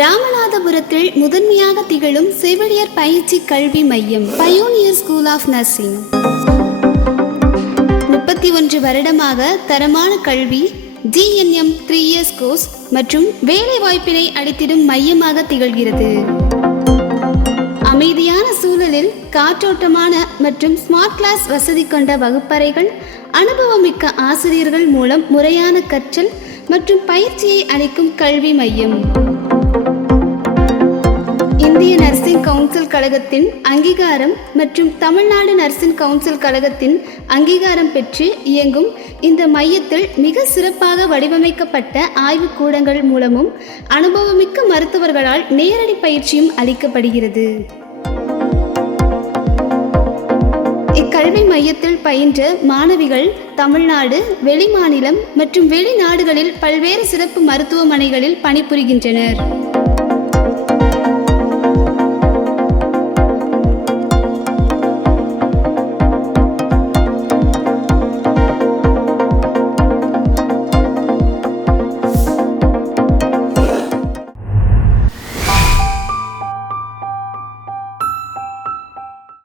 ராமநாதபுரத்தில் முதன்மையாக திகழும் செவிலியர் பயிற்சி கல்வி மையம் பயோனியர் ஸ்கூல் ஆஃப் நர்சிங். 31 வருடமாக தரமான கல்வி, GNM 3 years கோர்ஸ் மற்றும் வேலை வாய்ப்பினை அளித்திடும் மையமாக திகழ்கிறது. அமைதியான சூழலில் காற்றோட்டமான மற்றும் ஸ்மார்ட் கிளாஸ் வசதி கொண்ட வகுப்பறைகள், அனுபவமிக்க ஆசிரியர்கள் மூலம் முறையான கற்றல் மற்றும் பயிற்சியை அளிக்கும் கல்வி மையம். இந்திய நர்சிங் கவுன்சில் கழகத்தின் அங்கீகாரம் மற்றும் தமிழ்நாடு நர்சிங் கவுன்சில் கழகத்தின் அங்கீகாரம் பெற்று இயங்கும் இந்த மையத்தில் மிக சிறப்பாக வடிவமைக்கப்பட்ட ஆய்வுக் கூடங்கள் மூலமும் அனுபவமிக்க மருத்துவர்களால் நேரடி பயிற்சியும் அளிக்கப்படுகிறது. இக்கல்வி மையத்தில் பயின்ற மாணவிகள் தமிழ்நாடு, வெளிமாநிலம் மற்றும் வெளிநாடுகளில் பல்வேறு சிறப்பு மருத்துவமனைகளில் பணிபுரிகின்றனர்.